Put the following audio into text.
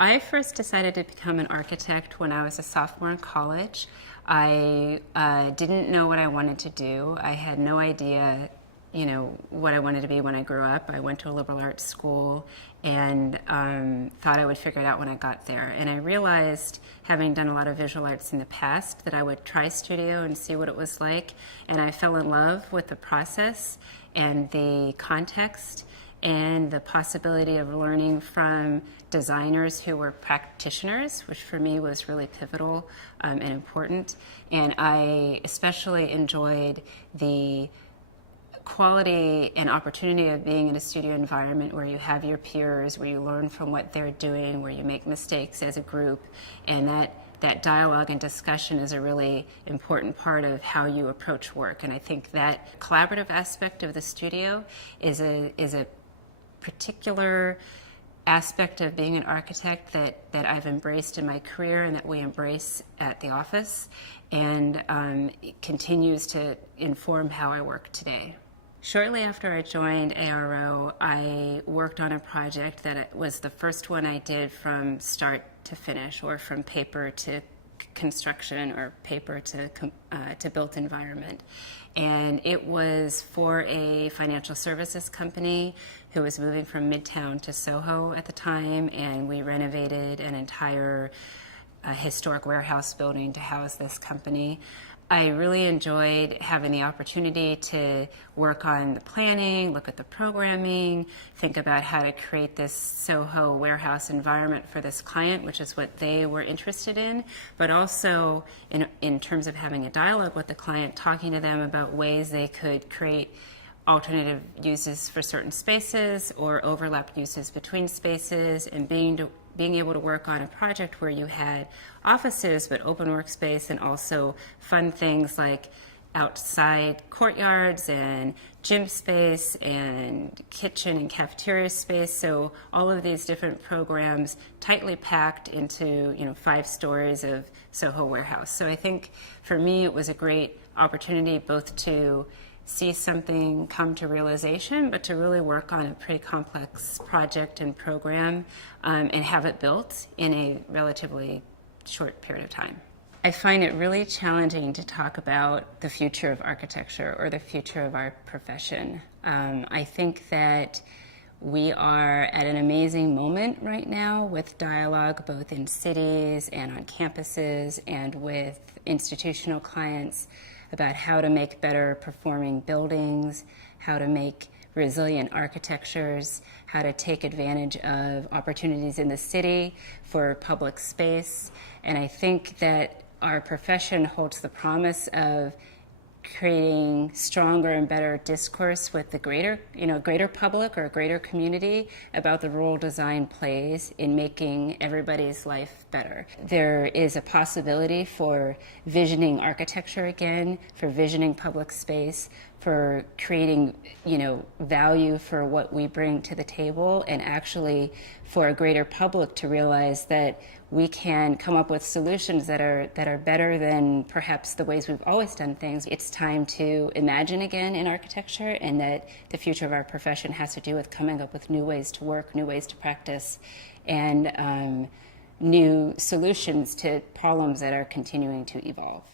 I first decided to become an architect when I was a sophomore in college. I didn't know what I wanted to do. I had no idea, what I wanted to be when I grew up. I went to a liberal arts school and thought I would figure it out when I got there. And I realized, having done a lot of visual arts in the past, that I would try studio and see what it was like. And I fell in love with the process and the context and the possibility of learning from designers who were practitioners, which for me was really pivotal and important. And I especially enjoyed the quality and opportunity of being in a studio environment where you have your peers, where you learn from what they're doing, where you make mistakes as a group, and that dialogue and discussion is a really important part of how you approach work. And I think that collaborative aspect of the studio is a particular aspect of being an architect that I've embraced in my career and that we embrace at the office, and it continues to inform how I work today. Shortly after I joined ARO, I worked on a project that was the first one I did from start to finish, or from paper to construction, or paper to built environment. And it was for a financial services company who was moving from Midtown to Soho at the time, and we renovated an entire historic warehouse building to house this company. I really enjoyed having the opportunity to work on the planning, look at the programming, think about how to create this Soho warehouse environment for this client, which is what they were interested in, but also in terms of having a dialogue with the client, talking to them about ways they could create alternative uses for certain spaces or overlap uses between spaces, and being able to work on a project where you had offices but open workspace, and also fun things like outside courtyards and gym space and kitchen and cafeteria space. So all of these different programs tightly packed into 5 stories of Soho warehouse. So I think for me it was a great opportunity both to see something come to realization, but to really work on a pretty complex project and program and have it built in a relatively short period of time. I find it really challenging to talk about the future of architecture or the future of our profession. I think that we are at an amazing moment right now with dialogue both in cities and on campuses and with institutional clients about how to make better performing buildings, how to make resilient architectures, how to take advantage of opportunities in the city for public space. And I think that our profession holds the promise of creating stronger and better discourse with the greater public or greater community about the role design plays in making everybody's life better. There is a possibility for visioning architecture again, for visioning public space, for creating, value for what we bring to the table, and actually for a greater public to realize that we can come up with solutions that are better than perhaps the ways we've always done things. It's time to imagine again in architecture, and that the future of our profession has to do with coming up with new ways to work, new ways to practice, and new solutions to problems that are continuing to evolve.